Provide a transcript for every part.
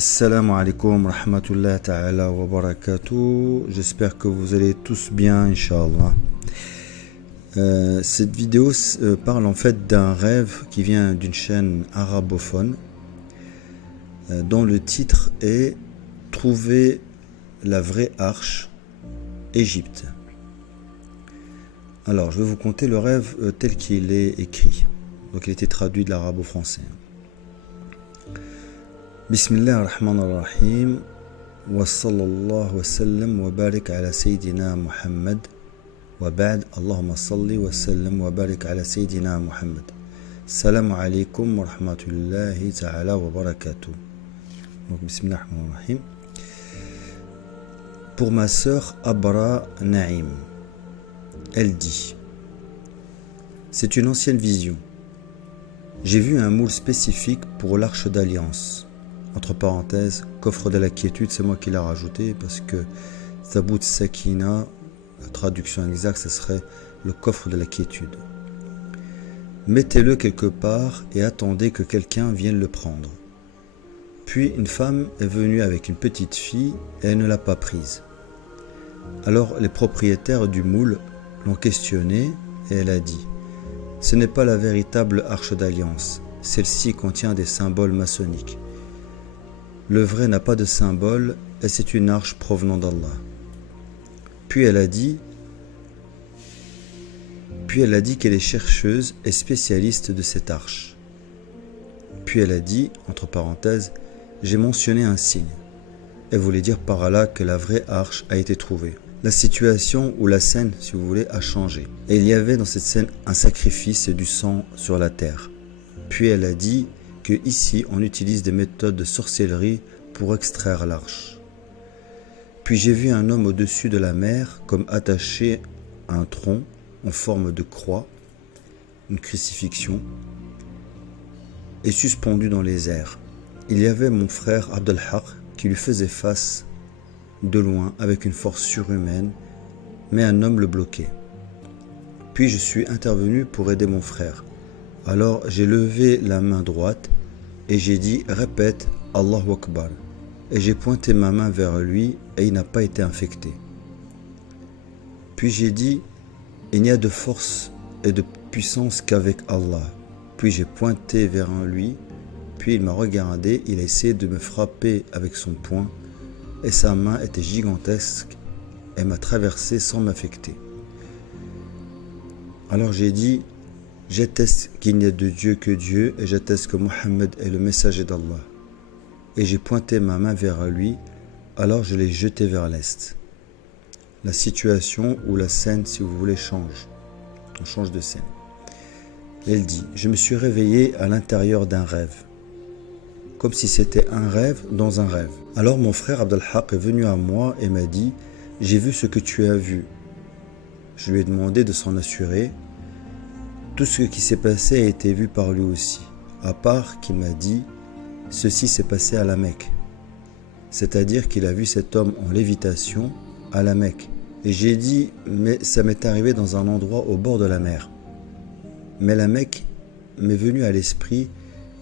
Assalamu alaikum rahmatullah ta'ala wa barakatuh. J'espère que vous allez tous bien, Inch'Allah. Cette vidéo parle en fait d'un rêve qui vient d'une chaîne arabophone dont le titre est Trouver la vraie arche, Égypte. Alors, je vais vous conter le rêve tel qu'il est écrit. Donc, il a été traduit de l'arabe au français. Bismillah ar-Rahman ar-Rahim. Wa sallallahu wa sallam wa barik ala Sayyidina Muhammad. Wa ba'd, Allahumma salli wa sallam wa barik ala Sayyidina Muhammad. Assalamu alaikum wa rahmatullahi ta'ala wa barakatuh. Donc, Bismillah ar-Rahman ar-Rahim. Pour ma sœur Abra Naïm, elle dit: c'est une ancienne vision. J'ai vu un moule spécifique pour l'arche d'alliance. Entre parenthèses, coffre de la quiétude, c'est moi qui l'ai rajouté parce que Tabout Sakina, la traduction exacte, ce serait le coffre de la quiétude. Mettez-le quelque part et attendez que quelqu'un vienne le prendre. Puis une femme est venue avec une petite fille et elle ne l'a pas prise. Alors les propriétaires du moule l'ont questionnée et elle a dit: ce n'est pas la véritable arche d'alliance, celle-ci contient des symboles maçonniques. Le vrai n'a pas de symbole et c'est une arche provenant d'Allah. Puis elle a dit qu'elle est chercheuse et spécialiste de cette arche. Puis elle a dit, entre parenthèses, j'ai mentionné un signe. Elle voulait dire par là que la vraie arche a été trouvée. La situation ou la scène, si vous voulez, a changé. Et il y avait dans cette scène un sacrifice et du sang sur la terre. Puis elle a dit que ici on utilise des méthodes de sorcellerie pour extraire l'arche. Puis j'ai vu un homme au-dessus de la mer comme attaché à un tronc en forme de croix, une crucifixion, et suspendu dans les airs. Il y avait mon frère Abdelhaq qui lui faisait face de loin avec une force surhumaine, mais un homme le bloquait. Puis je suis intervenu pour aider mon frère. Alors j'ai levé la main droite et j'ai dit: répète Allahu Akbar. Et j'ai pointé ma main vers lui et il n'a pas été infecté. Puis j'ai dit: il n'y a de force et de puissance qu'avec Allah. Puis j'ai pointé vers lui, puis il m'a regardé, il a essayé de me frapper avec son poing et sa main était gigantesque et m'a traversé sans m'affecter. Alors j'ai dit: j'atteste qu'il n'y a de Dieu que Dieu et j'atteste que Mohammed est le messager d'Allah. Et j'ai pointé ma main vers lui, alors je l'ai jeté vers l'est. La situation ou la scène, si vous voulez, change. On change de scène. Elle dit: je me suis réveillé à l'intérieur d'un rêve, comme si c'était un rêve dans un rêve. Alors mon frère Abdelhaq est venu à moi et m'a dit: j'ai vu ce que tu as vu. Je lui ai demandé de s'en assurer. Tout ce qui s'est passé a été vu par lui aussi, à part qu'il m'a dit: ceci s'est passé à la Mecque. C'est-à-dire qu'il a vu cet homme en lévitation à la Mecque. Et j'ai dit: mais ça m'est arrivé dans un endroit au bord de la mer. Mais la Mecque m'est venue à l'esprit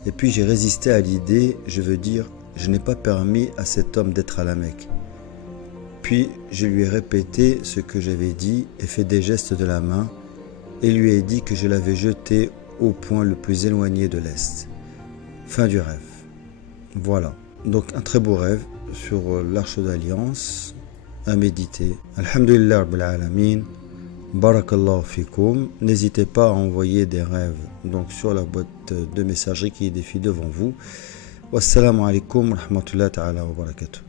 et puis j'ai résisté à l'idée, je veux dire, je n'ai pas permis à cet homme d'être à la Mecque. Puis je lui ai répété ce que j'avais dit et fait des gestes de la main et lui ai dit que je l'avais jeté au point le plus éloigné de l'est. Fin du rêve. Voilà. Donc un très beau rêve sur l'arche d'alliance à méditer. Alhamdulillah Rabbil Alamin. Barakallahu fikoum. N'hésitez pas à envoyer des rêves donc sur la boîte de messagerie qui défile devant vous. Wassalamu alaikum wa rahmatullahi ta'ala wa barakatuh.